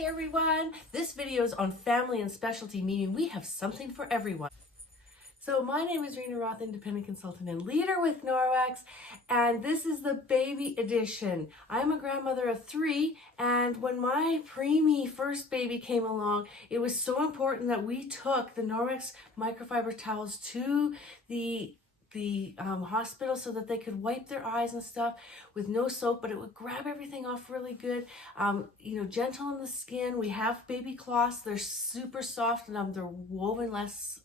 Hey everyone, this video is on family and specialty, meaning we have something for everyone. So my name is Rena Roth, independent consultant and leader with Norwex, and this is the baby edition. I'm a grandmother of 3, and when my preemie first baby came along, it was so important that we took the Norwex microfiber towels to the hospital so that they could wipe their eyes and stuff with no soap, but it would grab everything off really good. Gentle on the skin. We have baby cloths. They're super soft and they're woven less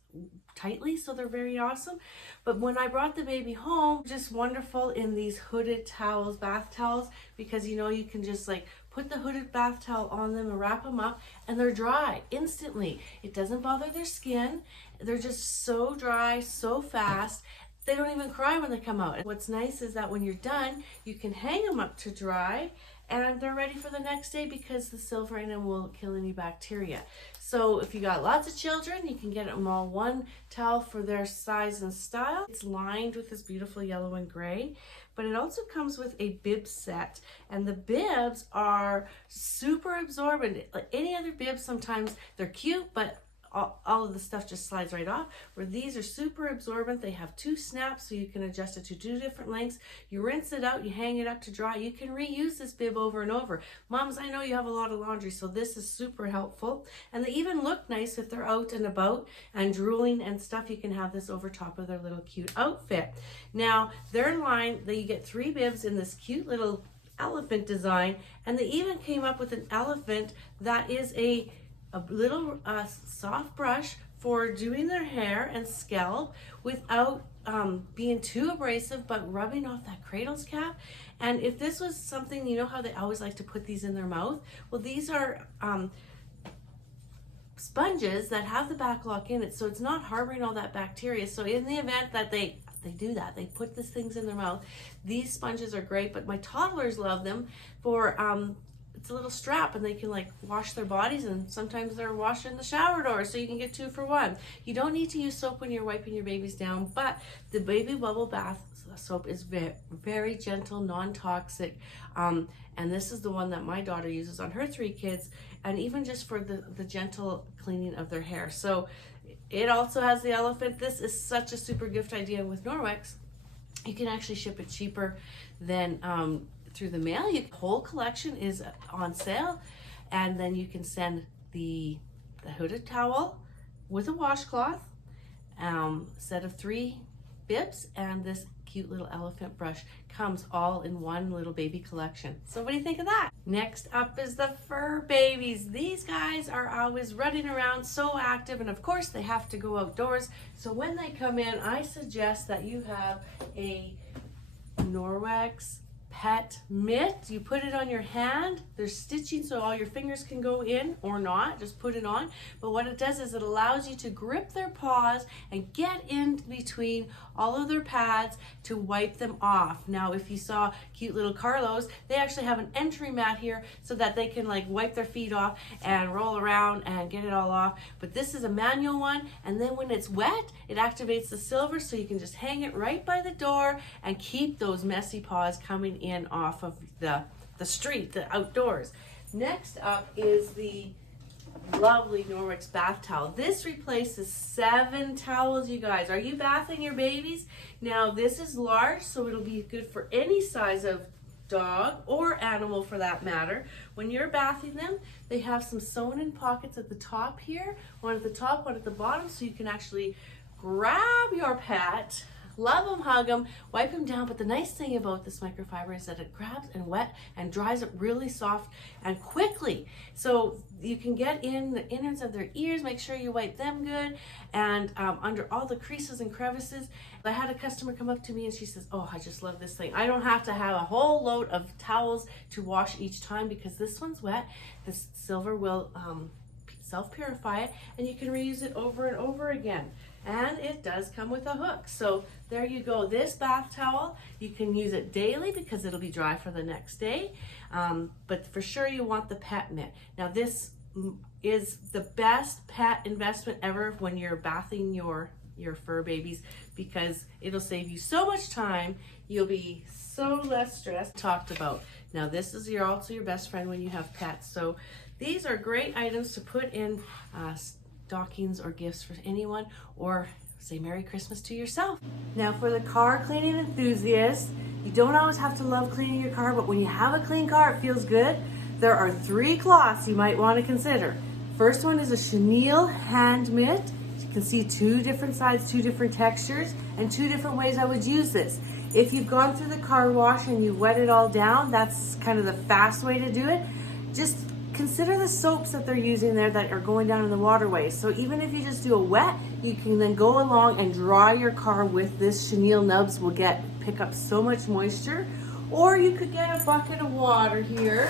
tightly, so they're very awesome. But when I brought the baby home, just wonderful in these hooded towels, bath towels, because you can just like put the hooded bath towel on them and wrap them up, and they're dry instantly. It doesn't bother their skin. They're just so dry, so fast. They don't even cry when they come out. What's nice is that when you're done, you can hang them up to dry and they're ready for the next day because the silver in them won't kill any bacteria. So if you got lots of children, you can get them all one towel for their size and style. It's lined with this beautiful yellow and gray, but it also comes with a bib set, and the bibs are super absorbent. Like any other bib, sometimes they're cute, but all of the stuff just slides right off, where these are super absorbent. They have 2 snaps, so you can adjust it to 2 different lengths. You rinse it out, you hang it up to dry. You can reuse this bib over and over. Moms, I know you have a lot of laundry, so this is super helpful. And they even look nice if they're out and about and drooling and stuff. You can have this over top of their little cute outfit. Now, they're lined, you get 3 bibs in this cute little elephant design, and they even came up with an elephant that is a little soft brush for doing their hair and scalp without being too abrasive, but rubbing off that cradle's cap. And if this was something, you know how they always like to put these in their mouth? Well, these are sponges that have the back lock in it, so it's not harboring all that bacteria. So in the event that they do that, they put these things in their mouth, these sponges are great, but my toddlers love them for it's a little strap, and they can like wash their bodies, and sometimes they're washing the shower door, so you can get 2 for 1. You don't need to use soap when you're wiping your babies down, but the baby bubble bath soap is very gentle, non-toxic, and this is the one that my daughter uses on her 3 kids, and even just for the gentle cleaning of their hair. So it also has the elephant. This is such a super gift idea with Norwex. You can actually ship it cheaper than through the mail. The whole collection is on sale, and then you can send the hooded towel with a washcloth, set of 3 bibs, and this cute little elephant brush comes all in one little baby collection. So what do you think of that? Next up is the fur babies. These guys are always running around, so active, and of course they have to go outdoors. So when they come in, I suggest that you have a Norwex pet mitt. You put it on your hand. There's stitching so all your fingers can go in or not. Just put it on. But what it does is it allows you to grip their paws and get in between all of their pads to wipe them off. Now, if you saw cute little Carlos, they actually have an entry mat here so that they can like wipe their feet off and roll around and get it all off. But this is a manual one, and then when it's wet, it activates the silver, so you can just hang it right by the door and keep those messy paws coming in off of the street, the outdoors. Next up is the lovely Norwex bath towel. This replaces 7 towels, you guys. Are you bathing your babies? Now, this is large, so it'll be good for any size of dog or animal for that matter. When you're bathing them, they have some sewn in pockets at the top here, one at the top, one at the bottom, so you can actually grab your pet, love them, hug them, wipe them down. But the nice thing about this microfiber is that it grabs and wet and dries it really soft and quickly. So you can get in the innards of their ears, make sure you wipe them good, and under all the creases and crevices. I had a customer come up to me and she says, oh, I just love this thing. I don't have to have a whole load of towels to wash each time because this one's wet. This silver will self-purify it, and you can reuse it over and over again. And it does come with a hook. So there you go. This bath towel, you can use it daily because it'll be dry for the next day. But for sure you want the pet mitt. Now this is the best pet investment ever when you're bathing your fur babies, because it'll save you so much time. You'll be so less stressed. Talked about. Now this is also your best friend when you have pets. So These are great items to put in stockings or gifts for anyone, or say Merry Christmas to yourself. Now for the car cleaning enthusiast, you don't always have to love cleaning your car, but when you have a clean car, it feels good. There are 3 cloths you might want to consider. First one is a chenille hand mitt. You can see 2 different sides, 2 different textures, and 2 different ways I would use this. If you've gone through the car wash and you wet it all down, that's kind of the fast way to do it. Just consider the soaps that they're using there that are going down in the waterways. So even if you just do a wet, you can then go along and dry your car with this chenille nubs. Will pick up so much moisture. Or you could get a bucket of water here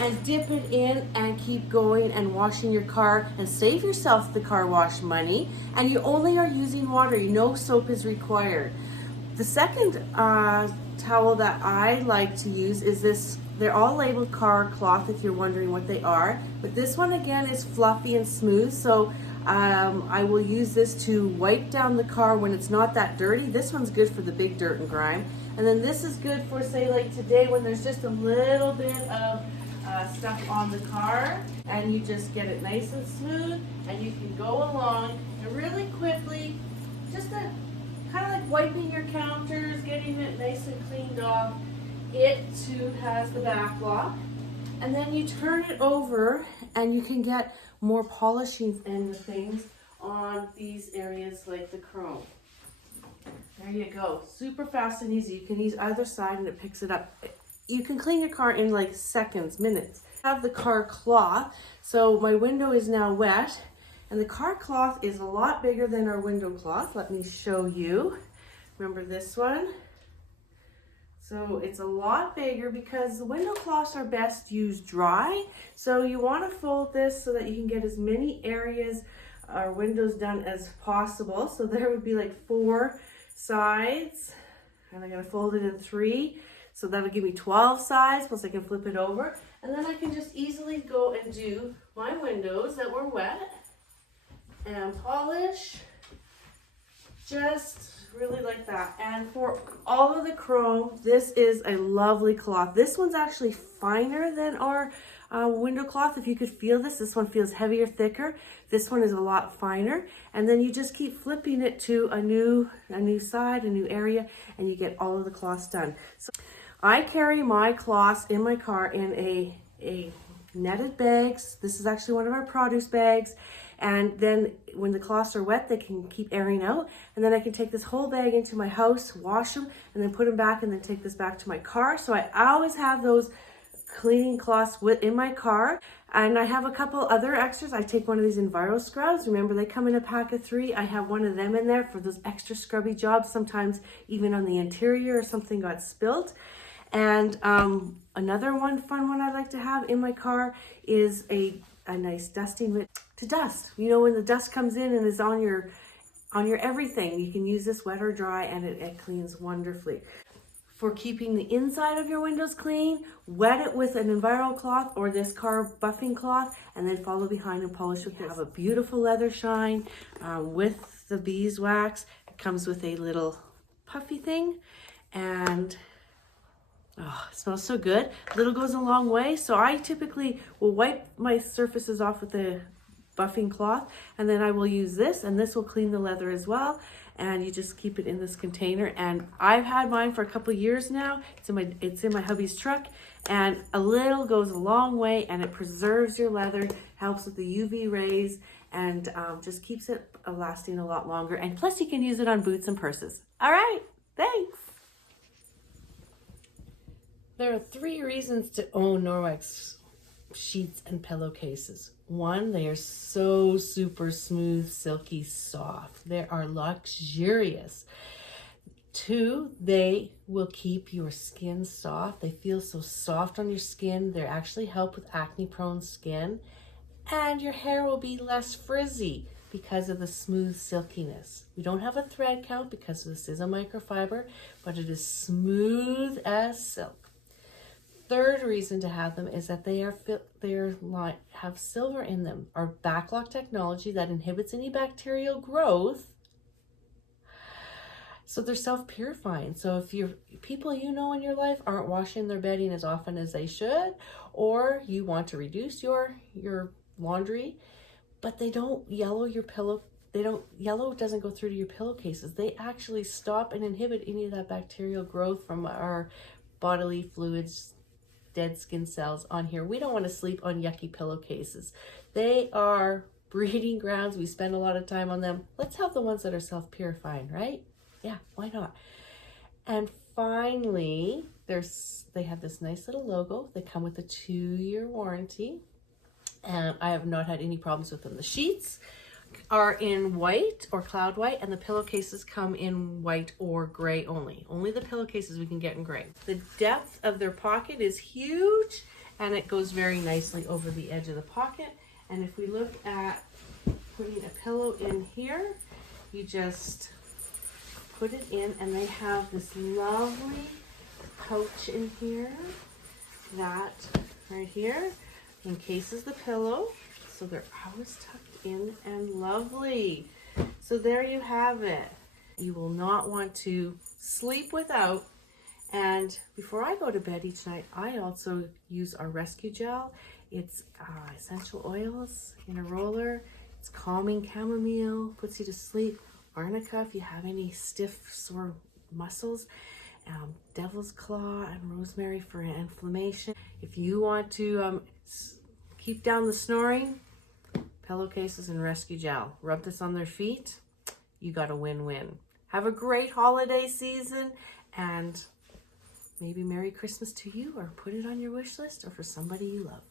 and dip it in and keep going and washing your car and save yourself the car wash money. And you only are using water, no soap is required. The second towel that I like to use is this. They're all labeled car cloth if you're wondering what they are. But this one again is fluffy and smooth. So I will use this to wipe down the car when it's not that dirty. This one's good for the big dirt and grime. And then this is good for, say, like today when there's just a little bit of stuff on the car, and you just get it nice and smooth, and you can go along and really quickly, just kind of like wiping your counters, getting it nice and cleaned off. It too has the back lock, and then you turn it over and you can get more polishing and the things on these areas like the chrome. There you go, super fast and easy. You can use either side and it picks it up. You can clean your car in like seconds, minutes. I have the car cloth, so my window is now wet, and the car cloth is a lot bigger than our window cloth. Let me show you. Remember this one? So it's a lot bigger because the window cloths are best used dry. So you want to fold this so that you can get as many areas or windows done as possible. So there would be like 4 sides, and I'm going to fold it in 3. So that'll give me 12 sides, plus I can flip it over. And then I can just easily go and do my windows that were wet and polish just really like that. And for all of the chrome, this is a lovely cloth. This one's actually finer than our window cloth. If you could feel this one feels heavier, thicker. This one is a lot finer. And then you just keep flipping it to a new side, a new area, and you get all of the cloths done. So I carry my cloths in my car in a netted bags. This is actually one of our produce bags. And then when the cloths are wet, they can keep airing out. And then I can take this whole bag into my house, wash them, and then put them back, and then take this back to my car. So I always have those cleaning cloths in my car. And I have a couple other extras. I take one of these Enviro scrubs. Remember, they come in a pack of 3. I have one of them in there for those extra scrubby jobs, sometimes even on the interior or something got spilt. And another fun one I like to have in my car is a nice dusting mitt to dust. You know, when the dust comes in and is on your everything, you can use this wet or dry, and it cleans wonderfully. For keeping the inside of your windows clean, wet it with an Enviro cloth or this car buffing cloth, and then follow behind and polish with this. Have a beautiful leather shine with the beeswax. It comes with a little puffy thing, and oh, it smells so good. Little goes a long way. So I typically will wipe my surfaces off with the buffing cloth, and then I will use this, and this will clean the leather as well. And you just keep it in this container. And I've had mine for a couple of years now. It's in my hubby's truck, and a little goes a long way, and it preserves your leather, helps with the UV rays, and just keeps it lasting a lot longer. And plus you can use it on boots and purses. All right, thanks. There are 3 reasons to own Norwex sheets and pillowcases. 1, they are so super smooth, silky, soft. They are luxurious. 2, they will keep your skin soft. They feel so soft on your skin. They actually help with acne-prone skin. And your hair will be less frizzy because of the smooth silkiness. We don't have a thread count because this is a microfiber, but it is smooth as silk. 3rd reason to have them is that they have silver in them, or backlock technology that inhibits any bacterial growth. So they're self-purifying. So if people you know in your life aren't washing their bedding as often as they should, or you want to reduce your laundry, but they don't yellow your pillow. Yellow doesn't go through to your pillowcases. They actually stop and inhibit any of that bacterial growth from our bodily fluids, dead skin cells on here. We don't want to sleep on yucky pillowcases. They are breeding grounds. We spend a lot of time on them. Let's have the ones that are self-purifying, right? Yeah, why not? And finally, they have this nice little logo. They come with a 2-year warranty, and I have not had any problems with them. The sheets are in white or cloud white, and the pillowcases come in white or gray only. Only the pillowcases we can get in gray. The depth of their pocket is huge, and it goes very nicely over the edge of the pocket. And if we look at putting a pillow in here, you just put it in, and they have this lovely pouch in here that right here encases the pillow, so they're always tucked in and lovely. So there you have it. You will not want to sleep without. And before I go to bed each night, I also use our rescue gel. It's essential oils in a roller. It's calming chamomile, puts you to sleep. Arnica if you have any stiff, sore muscles. Devil's claw and rosemary for inflammation. If you want to keep down the snoring, pillowcases and rescue gel. Rub this on their feet. You got a win-win. Have a great holiday season, and maybe Merry Christmas to you, or put it on your wish list, or for somebody you love.